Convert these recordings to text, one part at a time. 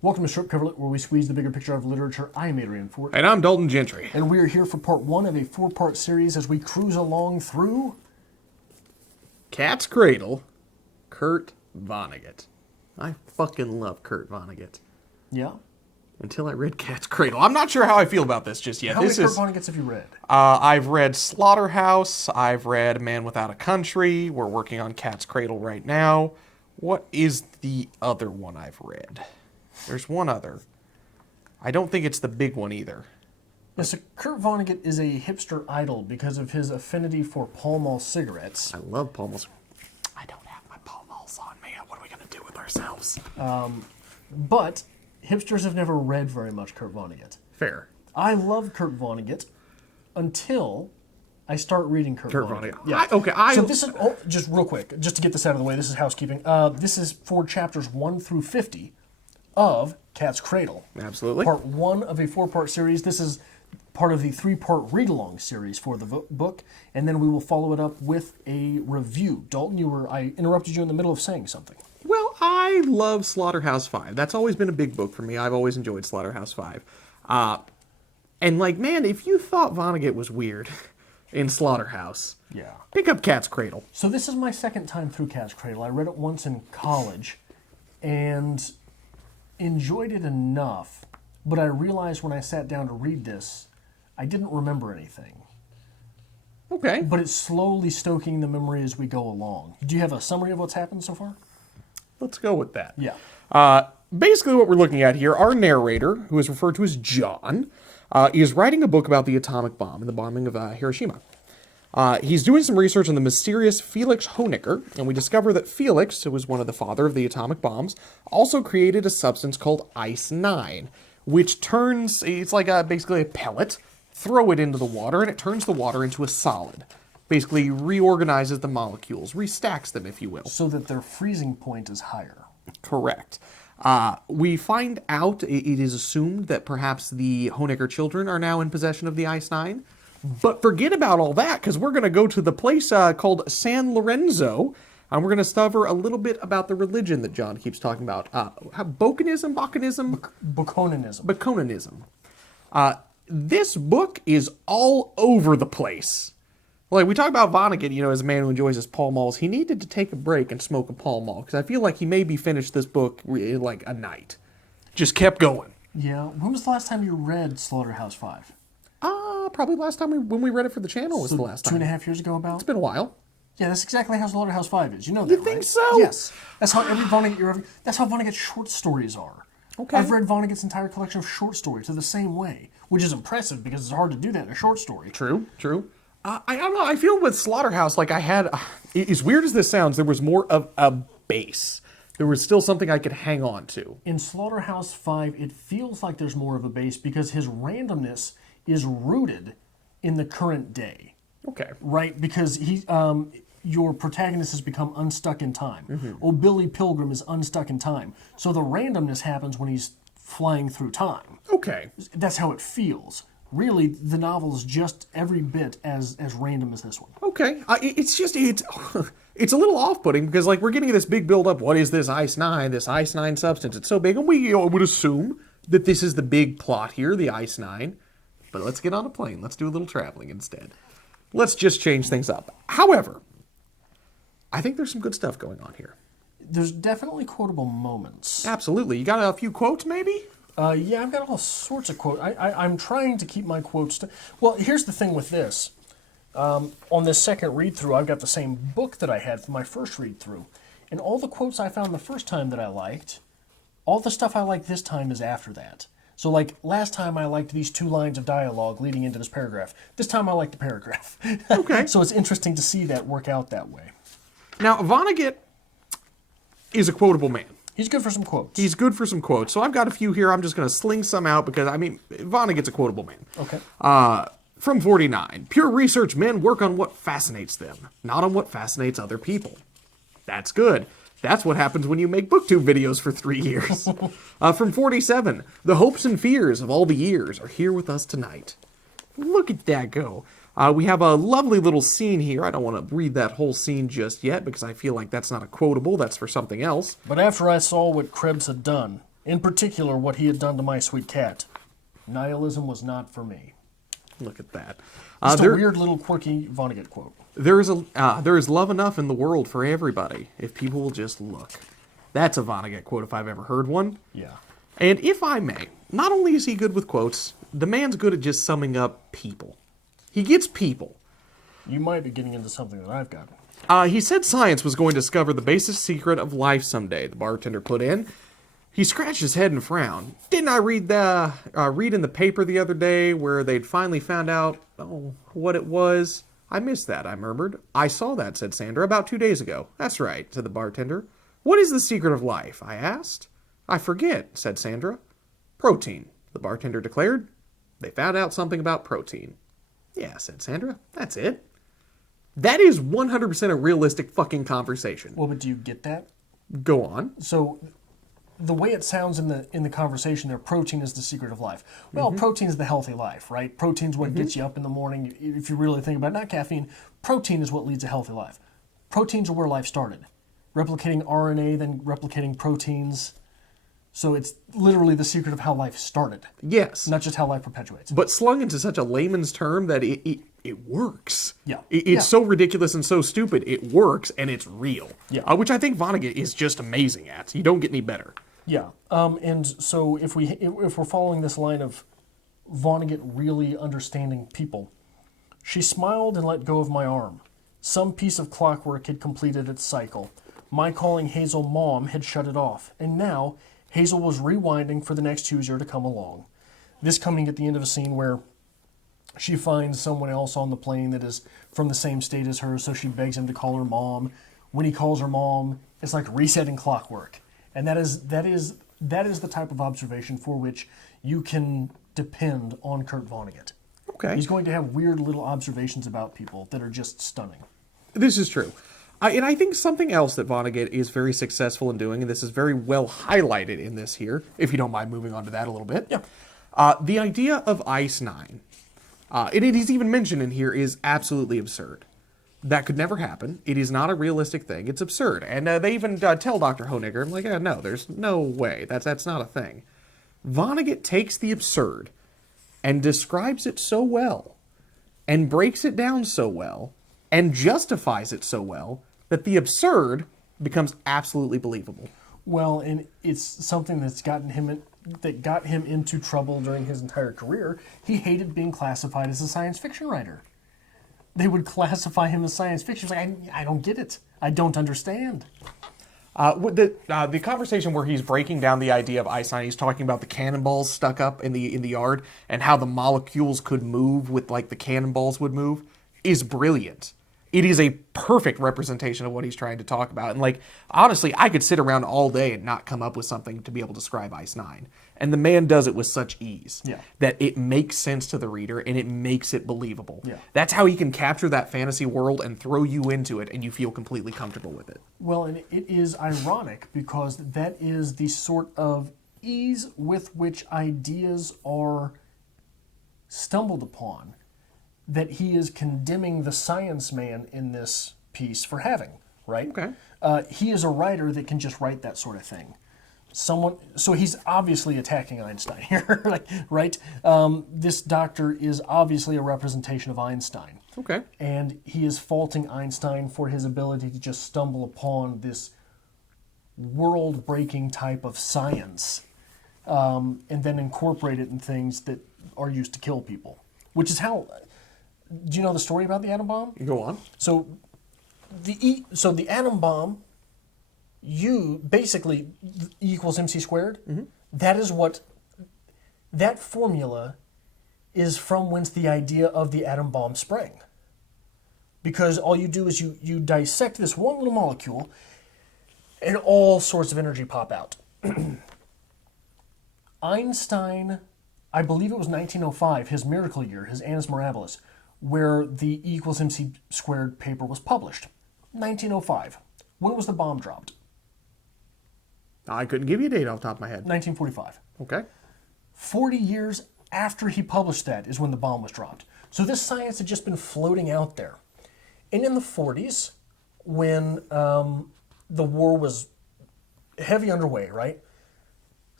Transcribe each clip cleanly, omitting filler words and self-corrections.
Welcome to Strip Coverlet, where we squeeze the bigger picture of literature. I am Adrian and And I'm Dalton Gentry. And we are here for part one of a four-part series as we cruise along through... Cat's Cradle, Kurt Vonnegut. I fucking love Kurt Vonnegut. Yeah? Until I read Cat's Cradle. I'm not sure how I feel about this just yet. How many Kurt Vonnegut's have you read? I've read Slaughterhouse. I've read Man Without a Country. We're working on Cat's Cradle right now. What is the other one I've read? There's one other. I don't think it's the big one either. Yeah, so Kurt Vonnegut is a hipster idol because of his affinity for Pall Mall cigarettes. I love Pall Malls. I don't have my Pall Malls on me. What are we going to do with ourselves? But hipsters have never read very much Kurt Vonnegut. Fair. I love Kurt Vonnegut until I start reading Kurt Vonnegut. Yeah. So this is, just real quick, just to get this out of the way, this is housekeeping. This is for chapters 1 through 50 of Cat's Cradle. Absolutely. Part one of a four-part series. This is part of the three-part read-along series for the book, and then we will follow it up with a review. Dalton, I interrupted you in the middle of saying something. Well, I love Slaughterhouse 5. That's always been a big book for me. I've always enjoyed Slaughterhouse 5. And like, man, if you thought Vonnegut was weird in Slaughterhouse, yeah, pick up Cat's Cradle. So this is my second time through Cat's Cradle. I read it once in college, and enjoyed it enough, but I realized when I sat down to read this, I didn't remember anything. Okay. But it's slowly stoking the memory as we go along. Do you have a summary of what's happened so far? Let's go with that. Yeah. Basically what we're looking at here, our narrator, who is referred to as John, is writing a book about the atomic bomb and the bombing of Hiroshima. He's doing some research on the mysterious Felix Honecker, and we discover that Felix, who was one of the father of the atomic bombs, also created a substance called Ice-9, which turns, it's like basically a pellet, throw it into the water, and it turns the water into a solid. Basically reorganizes the molecules, restacks them, if you will. So that their freezing point is higher. Correct. We find out, it is assumed that perhaps the Honecker children are now in possession of the Ice-9. But forget about all that, because we're going to go to the place called San Lorenzo, and we're going to discover a little bit about the religion that John keeps talking about. Bocanism? Boconanism. This book is all over the place. Like, we talk about Vonnegut, as a man who enjoys his Pall Malls. He needed to take a break and smoke a Pall Mall, because I feel like he maybe finished this book in, like, a night. Just kept going. Yeah. When was the last time you read Slaughterhouse 5? Probably last time when we read it for the channel was the last time. 2.5 years ago about? It's been a while. Yeah, that's exactly how Slaughterhouse 5 is. You know that, You think right? so? Yes. That's how every Vonnegut, that's how Vonnegut's short stories are. Okay. I've read Vonnegut's entire collection of short stories the same way, which is impressive because it's hard to do that in a short story. True. I don't know. I feel with Slaughterhouse, like I had, as weird as this sounds, there was more of a base. There was still something I could hang on to. In Slaughterhouse 5, it feels like there's more of a base because his randomness is rooted in the current day. Okay. Right? Because your protagonist has become unstuck in time. Mm-hmm. Oh, Billy Pilgrim is unstuck in time. So the randomness happens when he's flying through time. Okay. That's how it feels. Really, the novel is just every bit as random as this one. Okay. It's a little off-putting because, like, we're getting this big build-up. What is this Ice-9? This Ice-9 substance. It's so big. And we would assume that this is the big plot here, the Ice-9. But let's get on a plane. Let's do a little traveling instead. Let's just change things up. However, I think there's some good stuff going on here. There's definitely quotable moments. Absolutely. You got a few quotes, maybe? Yeah, I've got all sorts of quotes. I'm trying to keep my quotes... Well, here's the thing with this. On this second read-through, I've got the same book that I had for my first read-through. And all the quotes I found the first time that I liked, all the stuff I like this time is after that. So, like, last time I liked these 2 lines of dialogue leading into this paragraph. This time I like the paragraph. Okay. So it's interesting to see that work out that way. Now, Vonnegut is a quotable man. He's good for some quotes. He's good for some quotes. So I've got a few here. I'm just going to sling some out because, Vonnegut's a quotable man. Okay. From 49. Pure research men work on what fascinates them, not on what fascinates other people. That's good. That's what happens when you make booktube videos for 3 years. From 47, the hopes and fears of all the years are here with us tonight. Look at that go. We have a lovely little scene here. I don't want to read that whole scene just yet because I feel like that's not a quotable. That's for something else. But after I saw what Krebs had done, In particular, what he had done to my sweet cat. Nihilism was not for me. Look at that. Just a weird little quirky Vonnegut quote. There is love enough in the world for everybody if people will just look. That's a Vonnegut quote if I've ever heard one. Yeah. And if I may, not only is he good with quotes, the man's good at just summing up people. He gets people. You might be getting into something that I've got. He said science was going to discover the basic secret of life someday, the bartender put in. He scratched his head and frowned. Didn't I read in the paper the other day where they'd finally found out, what it was? I missed that, I murmured. I saw that, said Sandra, about 2 days ago. That's right, said the bartender. What is the secret of life? I asked. I forget, said Sandra. Protein, the bartender declared. They found out something about protein. Yeah, said Sandra. That's it. That is 100% a realistic fucking conversation. Well, but do you get that? Go on. So, the way it sounds in the conversation there, protein is the secret of life. Well, protein is the healthy life, right? Protein's what gets you up in the morning. If you really think about it, not caffeine, protein is what leads a healthy life. Proteins are where life started. Replicating RNA, then replicating proteins. So it's literally the secret of how life started. Yes. Not just how life perpetuates. But slung into such a layman's term that it works. Yeah. It's so ridiculous and so stupid, it works and it's real. Yeah. Which I think Vonnegut is just amazing at. You don't get any better. Yeah. And so if we're following this line of Vonnegut really understanding people, she smiled and let go of my arm. Some piece of clockwork had completed its cycle. My calling Hazel Mom had shut it off, and now Hazel was rewinding for the next Hoosier to come along. This coming at the end of a scene where she finds someone else on the plane that is from the same state as her, so she begs him to call her mom. When he calls her mom, it's like resetting clockwork. And that is the type of observation for which you can depend on Kurt Vonnegut. Okay. He's going to have weird little observations about people that are just stunning. This is true. And I think something else that Vonnegut is very successful in doing, and this is very well highlighted in this here, if you don't mind moving on to that a little bit. Yeah. The idea of Ice 9, and it is even mentioned in here, is absolutely absurd. That could never happen. It is not a realistic thing. It's absurd. And they even tell Dr. Honegger, I'm like, no, there's no way. That's not a thing. Vonnegut takes the absurd and describes it so well, and breaks it down so well, and justifies it so well, that the absurd becomes absolutely believable. Well, and it's something that got him into trouble during his entire career. He hated being classified as a science fiction writer. They would classify him as science fiction. He's like, I don't get it. I don't understand. The conversation where he's breaking down the idea of Ice 9, he's talking about the cannonballs stuck up in the yard and how the molecules could move with like the cannonballs would move, is brilliant. It is a perfect representation of what he's trying to talk about. And like, honestly, I could sit around all day and not come up with something to be able to describe Ice 9. And the man does it with such ease that it makes sense to the reader and it makes it believable. Yeah. That's how he can capture that fantasy world and throw you into it and you feel completely comfortable with it. Well, and it is ironic because that is the sort of ease with which ideas are stumbled upon that he is condemning the science man in this piece for having, right? Okay. He is a writer that can just write that sort of thing. So he's obviously attacking Einstein here, like, right? This doctor is obviously a representation of Einstein. Okay. And he is faulting Einstein for his ability to just stumble upon this world-breaking type of science and then incorporate it in things that are used to kill people, which is how... Do you know the story about the atom bomb? Go on. So the atom bomb, basically E equals MC squared. Mm-hmm. That is what that formula is from whence the idea of the atom bomb sprang. Because all you do is you dissect this one little molecule, and all sorts of energy pop out. Einstein, I believe it was 1905, his miracle year, his Annus Mirabilis, where the E equals MC squared paper was published. 1905. When was the bomb dropped? I couldn't give you a date off the top of my head. 1945. Okay. 40 years after he published that is when the bomb was dropped. So this science had just been floating out there. And in the 40s, when the war was heavy underway, right?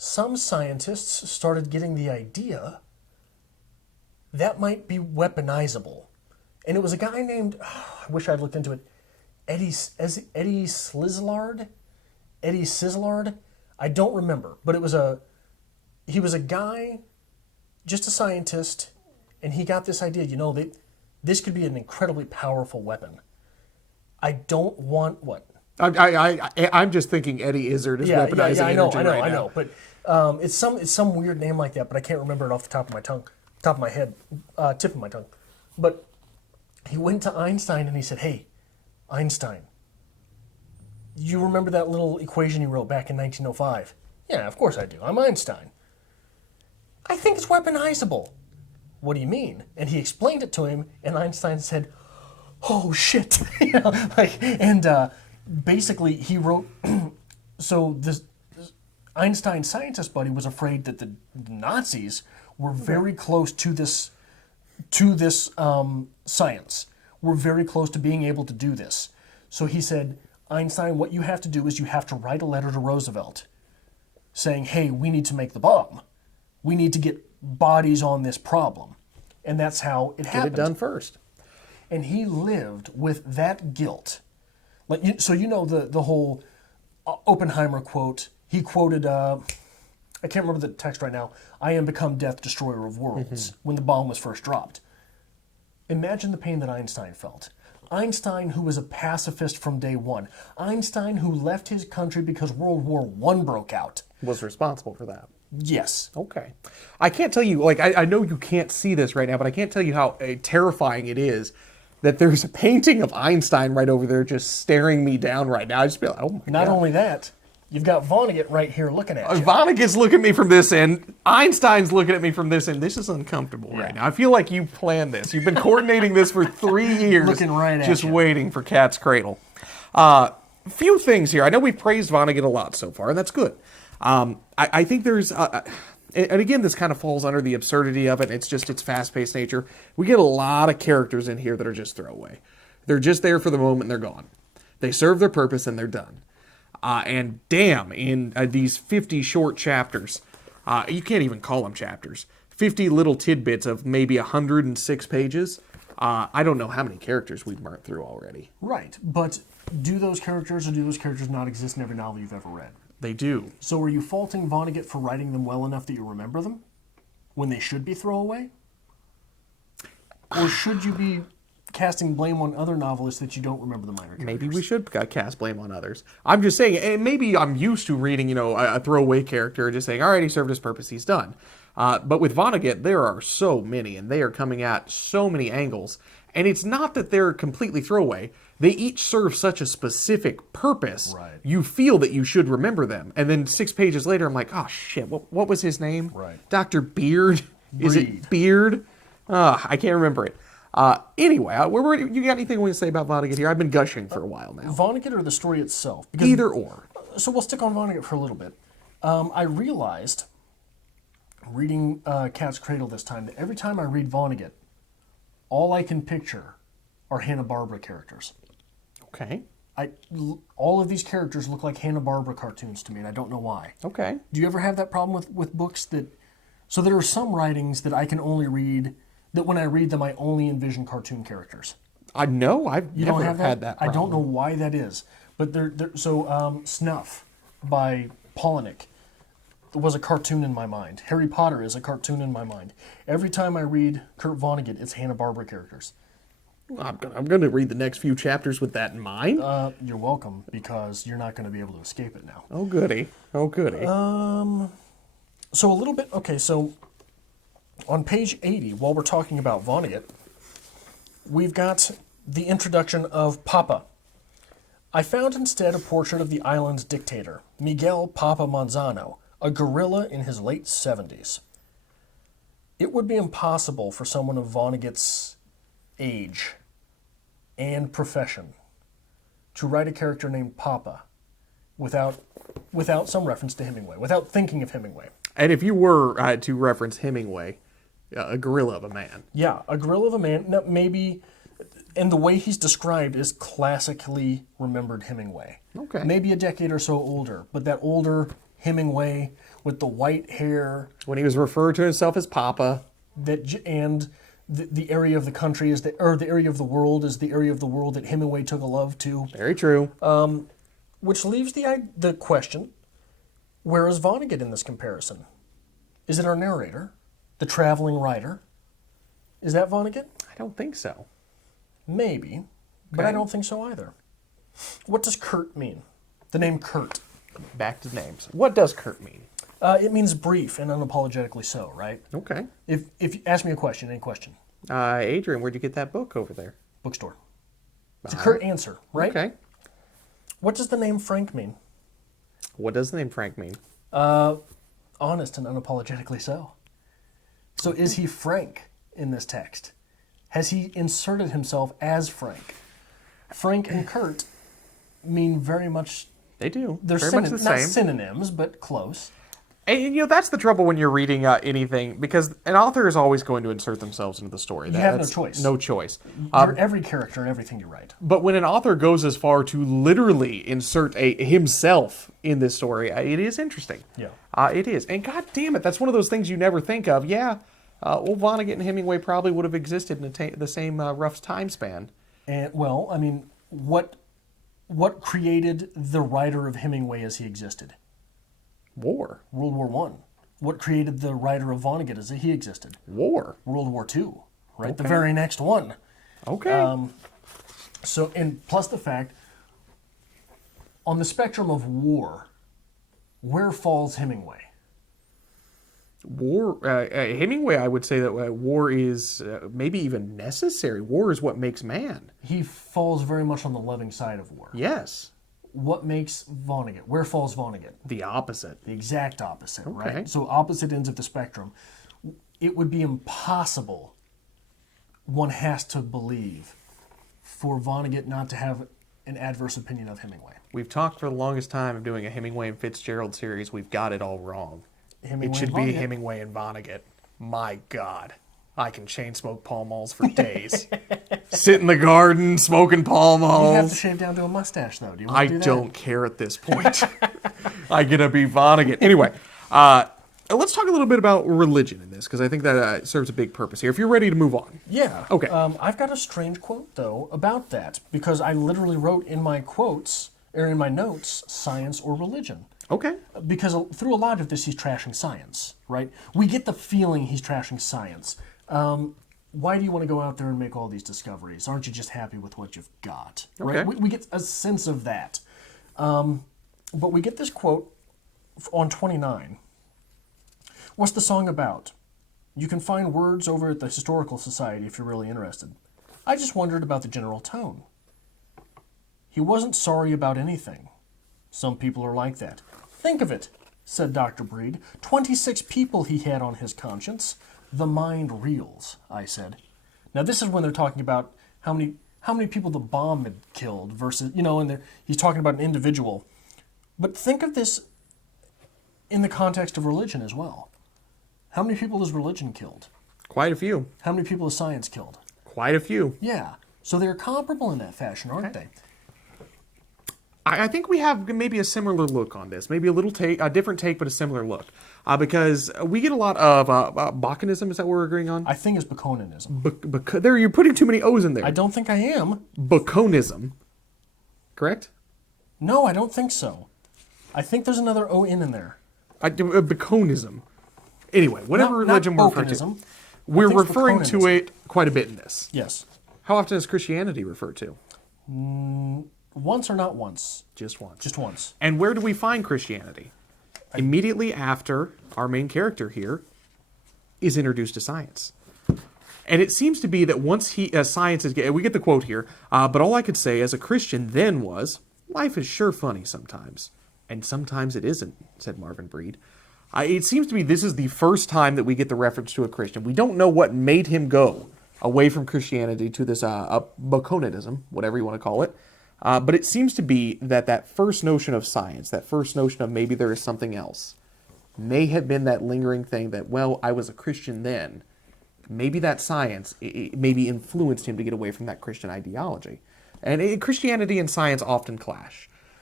some scientists started getting the idea that might be weaponizable. And it was a guy named, I wish I'd looked into it, Eddie Slizzlard? Eddie Sizzlard? I don't remember, but he was a guy, just a scientist, and he got this idea, this could be an incredibly powerful weapon. I don't want what? I'm just thinking Eddie Izzard is weaponizing energy right now. I know, but it's some weird name like that, but I can't remember it off the top of my head, tip of my tongue. But he went to Einstein and he said, "Hey, Einstein, you remember that little equation you wrote back in 1905? Yeah, of course I do. I'm Einstein. I think it's weaponizable. What do you mean?" And he explained it to him, and Einstein said, "Oh shit!" Basically he wrote. So this Einstein scientist buddy was afraid that the Nazis were very close to this science. We're very close to being able to do this. So he said, "Einstein, what you have to do is you have to write a letter to Roosevelt saying, hey, we need to make the bomb. We need to get bodies on this problem." And that's how it happened. Get it done first. And he lived with that guilt. The whole Oppenheimer quote. He quoted, I can't remember the text right now, "I am become death, destroyer of worlds," when the bomb was first dropped. Imagine the pain that Einstein felt. Einstein, who was a pacifist from day one. Einstein, who left his country because World War I broke out. Was responsible for that. Yes. Okay. I can't tell you, I know you can't see this right now, but I can't tell you how terrifying it is that there's a painting of Einstein right over there just staring me down right now. I just feel like, oh my God. Not only that, you've got Vonnegut right here looking at you. Vonnegut's looking at me from this end. Einstein's looking at me from this end. This is uncomfortable right now. I feel like you planned this. You've been coordinating this for 3 years. Looking right at just you. waiting for Cat's Cradle. Few things here. I know we've praised Vonnegut a lot so far, and that's good. I think there's... and again, this kind of falls under the absurdity of it. It's just its fast-paced nature. We get a lot of characters in here that are just throwaway. They're just there for the moment and they're gone. They serve their purpose and they're done. And damn, in these 50 short chapters, you can't even call them chapters, 50 little tidbits of maybe 106 pages, I don't know how many characters we've burnt through already. Right, but do those characters or do those characters not exist in every novel you've ever read? They do. So are you faulting Vonnegut for writing them well enough that you remember them when they should be throwaway? Or should you be casting blame on other novelists that you don't remember the minor characters? Maybe we should cast blame on others. I'm just saying, and maybe I'm used to reading, a throwaway character and just saying, all right, he served his purpose, he's done. But with Vonnegut, there are so many, and they are coming at so many angles. And it's not that they're completely throwaway. They each serve such a specific purpose. Right. You feel that you should remember them. And then 6 pages later, I'm like, oh, shit, what was his name? Right. Dr. Beard? Is it Beard? I can't remember it. Anyway, you got anything we want to say about Vonnegut here? I've been gushing for a while now. Vonnegut or the story itself? Because, either or. So we'll stick on Vonnegut for a little bit. I realized, reading Cat's Cradle this time, that every time I read Vonnegut, all I can picture are Hanna-Barbera characters. Okay. All of these characters look like Hanna-Barbera cartoons to me, and I don't know why. Okay. Do you ever have that problem with books that... So there are some writings that I can only read, that when I read them, I only envision cartoon characters. No, I've never had that problem. I don't know why that is. But Snuff by Polinick was a cartoon in my mind. Harry Potter is a cartoon in my mind. Every time I read Kurt Vonnegut, it's Hanna-Barbera characters. I'm going to read the next few chapters with that in mind. You're welcome, because you're not going to be able to escape it now. Oh, goody. Oh, goody. So a little bit... Okay, so on page 80, while we're talking about Vonnegut, we've got the introduction of Papa. I found instead a portrait of the island's dictator, Miguel Papa Manzano, a guerrilla in his late 70s. It would be impossible for someone of Vonnegut's age and profession to write a character named Papa without some reference to Hemingway, without thinking of Hemingway. And if you were to reference Hemingway, a gorilla of a man. Yeah, a gorilla of a man. Now, maybe, and the way he's described is classically remembered Hemingway. Okay. Maybe a decade or so older, but that older Hemingway with the white hair. When he was referred to himself as Papa. And the area of the country is the area of the world is the area of the world that Hemingway took a love to. Very true. Which leaves the question, where is Vonnegut in this comparison? Is it our narrator, the traveling writer? Is that Vonnegut? I don't think so. Maybe, but I don't think so either. What does Kurt mean? The name Kurt. Back to names. What does Kurt mean? It means brief and unapologetically so, right? Okay. If you ask me a question, any question. Adrian, where'd you get that book over there? Bookstore. It's a curt answer, right? Okay. What does the name Frank mean? What does the name Frank mean? Honest and unapologetically so. So is he Frank in this text? Has he inserted himself as Frank? Frank and Kurt mean very much... They do. They're very much the not same. synonyms, but close. And, that's the trouble when you're reading anything, because an author is always going to insert themselves into the story. You have no choice. No choice. You're every character in everything you write. But when an author goes as far to literally insert himself in this story, it is interesting. Yeah. It is. And god damn it, that's one of those things you never think of. Yeah, old Vonnegut and Hemingway probably would have existed in the same rough time span. And, well, I mean, what created the writer of Hemingway as he existed? War. World War I. What created the writer of Vonnegut as he existed? War. World War II, right? Okay. The very next one. Okay. So, and plus the fact, on the spectrum of war, where falls Hemingway? War. Hemingway, I would say that war is maybe even necessary. War is what makes man. He falls very much on the loving side of war. Yes. What makes Vonnegut? Where falls Vonnegut? The opposite. The exact opposite, Okay. right? So opposite ends of the spectrum. It would be impossible, one has to believe, for Vonnegut not to have an adverse opinion of Hemingway. We've talked for the longest time of doing a Hemingway and Fitzgerald series. We've got it all wrong. Hemingway It should and be Vonnegut. Hemingway and Vonnegut. My God. I can chain smoke Pall Malls for days. Sit in the garden, smoking Pall You have to Malls. shave down to a mustache, though. Do you want I to do that? don't care at this point. I'm going to be Vonnegut. Anyway, let's talk a little bit about religion in this, because I think that serves a big purpose here. If you're ready to move on. Yeah. Okay. I've got a strange quote, though, about that, because I literally wrote in my quotes, or in my notes, science or religion. Okay. Because through a lot of this, he's trashing science, right? We get the feeling he's trashing science. Why do you want to go out there and make all these discoveries? Aren't you just happy with what you've got? Right? Okay. We get a sense of that. But we get this quote on 29. What's the song about? You can find words over at the Historical Society if you're really interested. I just wondered about the general tone. He wasn't sorry about anything. Some people are like that. Think of it, said Dr. Breed. 26 people he had on his conscience. The mind reels, I said. Now this is when they're talking about how many people the bomb had killed versus, and he's talking about an individual. But think of this in the context of religion as well. How many people has religion killed? Quite a few. How many people has science killed? Quite a few. Yeah. So they're comparable in that fashion, aren't they? I think we have maybe a similar look on this. Maybe a different take, but a similar look. Because we get a lot of Bacanism, is that what we're agreeing on? I think it's Baconism. There, you're putting too many O's in there. I don't think I am. Baconism. Correct? No, I don't think so. I think there's another O in there. Baconism. Anyway, whatever religion we're referring to. Bocanism. We're I think it's referring to Baconism. it quite a bit in this. Yes. How often is Christianity referred to? Once or not once? Just once. Just once. And where do we find Christianity? Immediately after our main character here is introduced to science. And it seems to be that once science is... We get the quote here, but all I could say as a Christian then was, life is sure funny sometimes. And sometimes it isn't, said Marvin Breed. It seems to me this is the first time that we get the reference to a Christian. We don't know what made him go away from Christianity to this Baconism, whatever you want to call it. But it seems to be that first notion of science, that first notion of maybe there is something else, may have been that lingering thing that, well, I was a Christian then. Maybe that science maybe influenced him to get away from that Christian ideology. And Christianity and science often clash.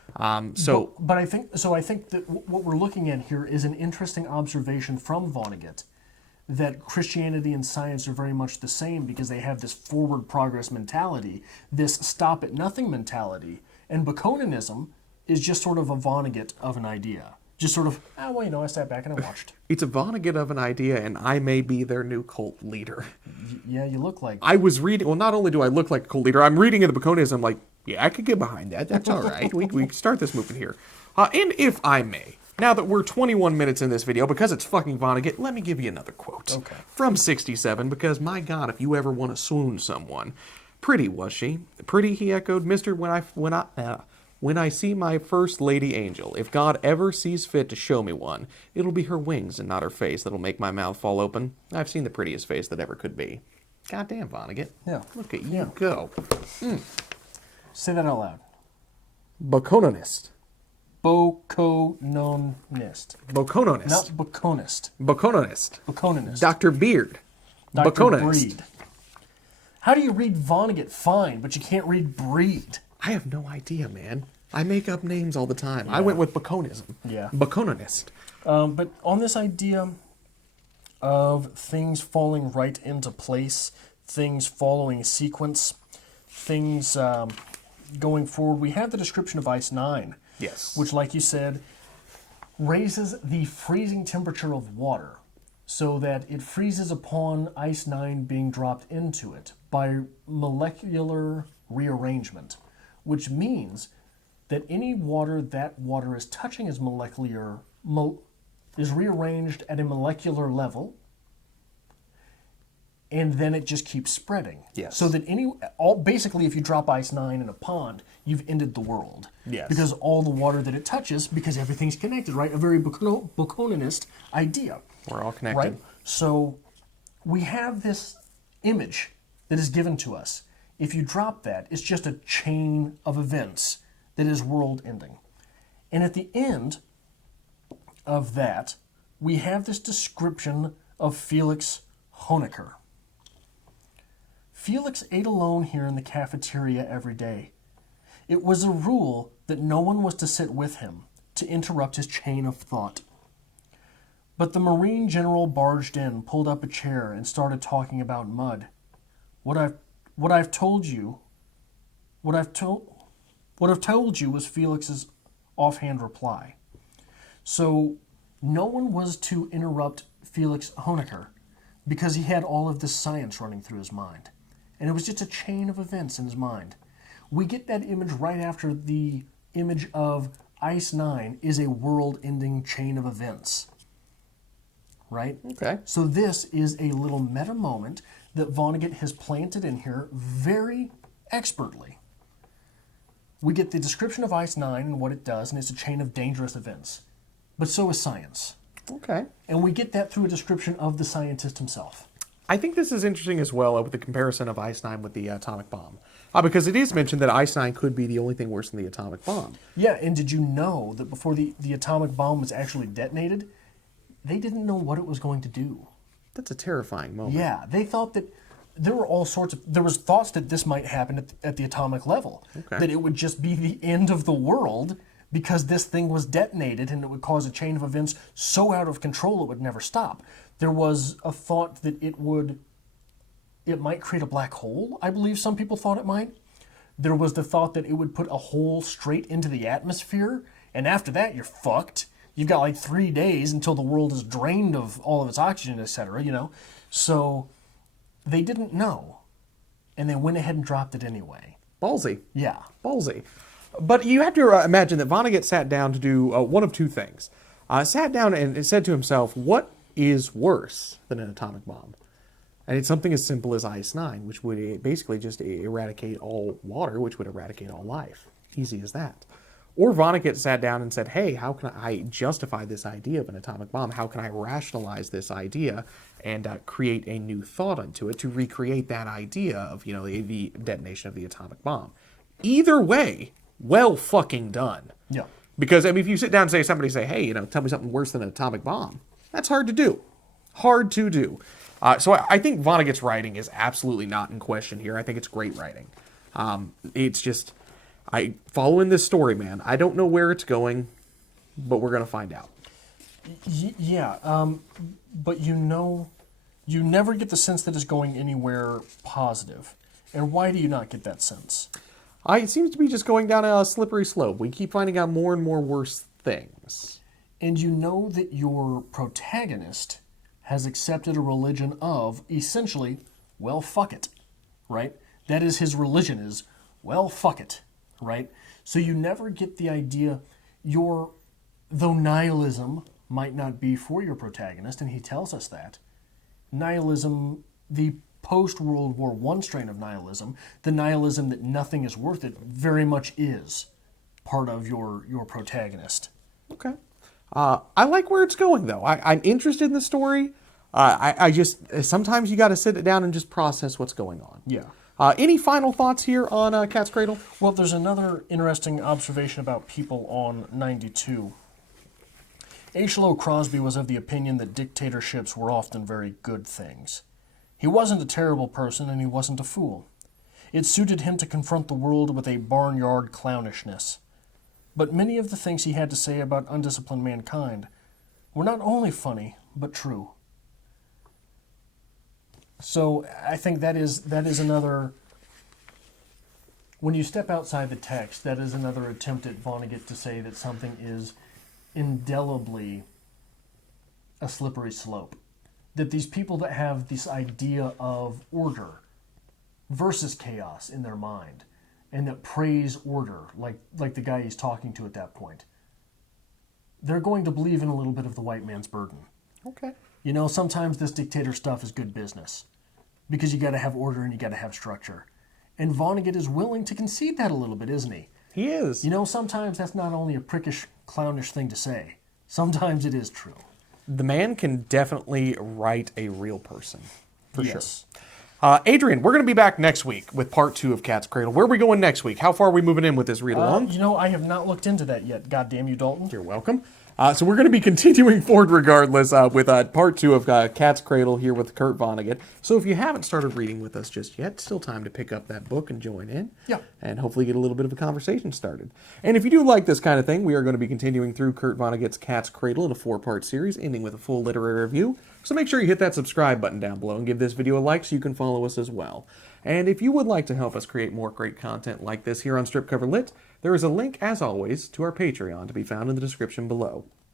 But I think that what we're looking at here is an interesting observation from Vonnegut, that Christianity and science are very much the same because they have this forward progress mentality, this stop at nothing mentality, and Baconanism is just sort of a Vonnegut of an idea. Just sort of, I sat back and I watched. It's a Vonnegut of an idea, and I may be their new cult leader. Yeah, you look like... I was reading... Well, not only do I look like a cult leader, I'm reading in the Baconism, like, yeah, I could get behind that. That's all right. We can start this movement here. And if I may, now that we're 21 minutes in this video, because it's fucking Vonnegut, let me give you another quote. Okay. From 67, because, my God, if you ever want to swoon someone. Pretty was she. Pretty, he echoed, Mister, when I see my first lady angel, if God ever sees fit to show me one, it'll be her wings and not her face that'll make my mouth fall open. I've seen the prettiest face that ever could be. Goddamn, Vonnegut. Yeah. Look at you go. Say that out loud. Bacononist. Bocononist. Bacononist. Not baconist. Bacononist. Bacononist. Dr. Beard. Dr. Bacononist. Breed. How do you read Vonnegut fine, but you can't read Breed? I have no idea, man. I make up names all the time. Yeah. I went with Baconism. Yeah. Bacononist. But on this idea of things falling right into place, things following sequence, things going forward, we have the description of Ice 9. Yes. Which, like you said, raises the freezing temperature of water so that it freezes upon Ice 9 being dropped into it by molecular rearrangement, which means that any water that water is touching is is rearranged at a molecular level, and then it just keeps spreading. Yes. So that basically, if you drop Ice 9 in a pond, you've ended the world. Yes. Because all the water that it touches, because everything's connected, right? A very Baconist idea. We're all connected. Right? So we have this image that is given to us. If you drop that, it's just a chain of events that is world-ending. And at the end of that, we have this description of Felix Honecker. Felix ate alone here in the cafeteria every day. It was a rule that no one was to sit with him to interrupt his chain of thought. But the Marine general barged in, pulled up a chair, and started talking about mud. What I've told you was Felix's offhand reply. So no one was to interrupt Felix Honecker because he had all of this science running through his mind. And it was just a chain of events in his mind. We get that image right after the image of Ice 9 is a world-ending chain of events. Right? Okay. So this is a little meta moment that Vonnegut has planted in here very expertly. We get the description of Ice 9 and what it does, and it's a chain of dangerous events. But so is science. Okay. And we get that through a description of the scientist himself. I think this is interesting as well with the comparison of Ice 9 with the atomic bomb. Because it is mentioned that Ice 9 could be the only thing worse than the atomic bomb. Yeah, and did you know that before the atomic bomb was actually detonated, they didn't know what it was going to do? That's a terrifying moment. Yeah, they thought that there was thoughts that this might happen at the atomic level. Okay. That it would just be the end of the world because this thing was detonated and it would cause a chain of events so out of control it would never stop. There was a thought that it might create a black hole, I believe some people thought it might. There was the thought that it would put a hole straight into the atmosphere, and after that you're fucked. You've got like 3 days until the world is drained of all of its oxygen, etc., So they didn't know, and they went ahead and dropped it anyway. Ballsy. Yeah. Ballsy. But you have to imagine that Vonnegut sat down to do one of two things. Sat down and said to himself, what is worse than an atomic bomb? And it's something as simple as Ice 9, which would basically just eradicate all water, which would eradicate all life. Easy as that. Or Vonnegut sat down and said, hey, how can I justify this idea of an atomic bomb? How can I rationalize this idea and create a new thought into it to recreate that idea of, the detonation of the atomic bomb? Either way, well fucking done. Yeah. Because, if you sit down and somebody say, hey, tell me something worse than an atomic bomb, that's hard to do. Hard to do. So I think Vonnegut's writing is absolutely not in question here. I think it's great writing. It's just... Following this story, man. I don't know where it's going, but we're going to find out. Yeah, but you never get the sense that it's going anywhere positive. And why do you not get that sense? It seems to be just going down a slippery slope. We keep finding out more and more worse things. And you know that your protagonist has accepted a religion of, essentially, well, fuck it, right? That is his religion is, well, fuck it, right? So you never get the idea, though nihilism might not be for your protagonist, and he tells us that, nihilism, the post-World War I strain of nihilism, the nihilism that nothing is worth it, very much is part of your protagonist. Okay. I like where it's going, though. I'm interested in the story. I just, sometimes you got to sit it down and just process what's going on. Yeah. Any final thoughts here on Cat's Cradle? Well, there's another interesting observation about people on 92. H.L.O. Crosby was of the opinion that dictatorships were often very good things. He wasn't a terrible person, and he wasn't a fool. It suited him to confront the world with a barnyard clownishness. But many of the things he had to say about undisciplined mankind were not only funny, but true. So I think that is another, when you step outside the text, that is another attempt at Vonnegut to say that something is indelibly a slippery slope. That these people that have this idea of order versus chaos in their mind, and that praise order, like the guy he's talking to at that point, they're going to believe in a little bit of the white man's burden. Okay. You know, sometimes this dictator stuff is good business because you got to have order and you got to have structure. And Vonnegut is willing to concede that a little bit, isn't he? He is. You know, sometimes that's not only a prickish, clownish thing to say. Sometimes it is true. The man can definitely write a real person, for Yes. sure. Adrian, we're going to be back next week with part 2 of Cat's Cradle. Where are we going next week? How far are we moving in with this read-along? You know, I have not looked into that yet. Goddamn you, Dalton. You're welcome. So we're going to be continuing forward regardless with part 2 of Cat's Cradle here with Kurt Vonnegut. So if you haven't started reading with us just yet, still time to pick up that book and join in. Yeah. And hopefully get a little bit of a conversation started. And if you do like this kind of thing, we are going to be continuing through Kurt Vonnegut's Cat's Cradle in a 4-part series, ending with a full literary review. So make sure you hit that subscribe button down below and give this video a like so you can follow us as well. And if you would like to help us create more great content like this here on Strip Cover Lit, there is a link, as always, to our Patreon to be found in the description below.